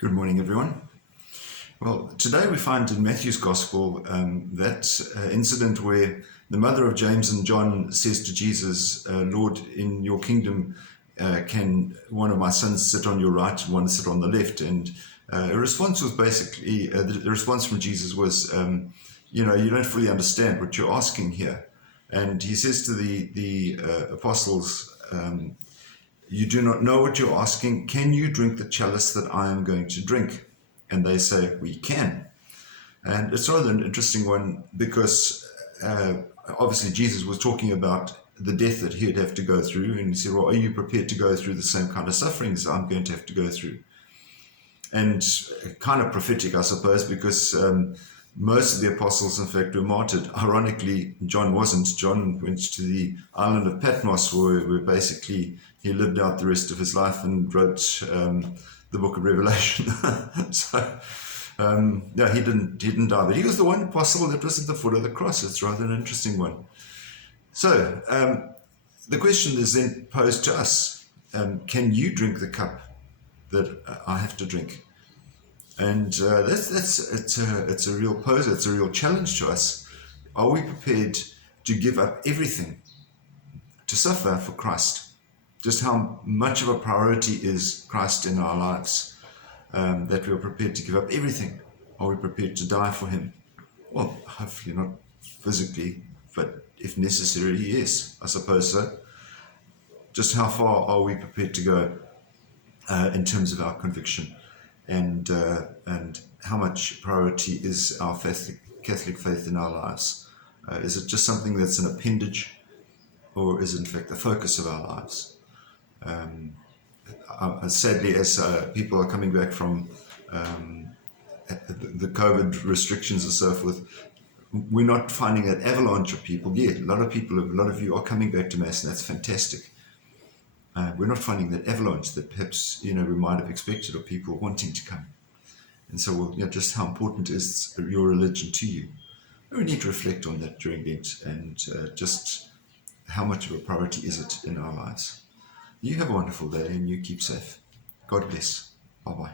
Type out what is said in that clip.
Good morning, everyone. Well, today we find in Matthew's Gospel that incident where the mother of James and John says to Jesus, Lord, in your kingdom, can one of my sons sit on your right and one sit on the left? And a response was basically, the response from Jesus was, you don't fully understand what you're asking here. And he says to the apostles, you do not know what you're asking. Can you drink the chalice that I am going to drink? And they say, we can. And it's rather an interesting one because obviously Jesus was talking about the death that he'd have to go through. And he said, well, are you prepared to go through the same kind of sufferings I'm going to have to go through? And kind of prophetic, I suppose, because most of the apostles, in fact, were martyred. Ironically, John wasn't. John went to the island of Patmos, where basically he lived out the rest of his life and wrote the book of Revelation. Yeah, he didn't die, but he was the one apostle that was at the foot of the cross. It's rather an interesting one. So the question is then posed to us: can you drink the cup that I have to drink? And it's a real poser, it's a real challenge to us. Are we prepared to give up everything to suffer for Christ? Just how much of a priority is Christ in our lives, that we are prepared to give up everything? Are we prepared to die for him? Well, hopefully not physically, but if necessary, yes, I suppose so. Just how far are we prepared to go in terms of our conviction? And how much priority is our Catholic faith in our lives? Is it just something that's an appendage, or is it in fact the focus of our lives? Sadly, as people are coming back from the COVID restrictions and so forth, we're not finding an avalanche of people yet. A lot of you are coming back to Mass, and that's fantastic. We're not finding that avalanche that perhaps we might have expected of people wanting to come. And so, just how important is your religion to you? We need to reflect on that during Lent, and just how much of a priority is it in our lives. You have a wonderful day, and you keep safe. God bless. Bye-bye.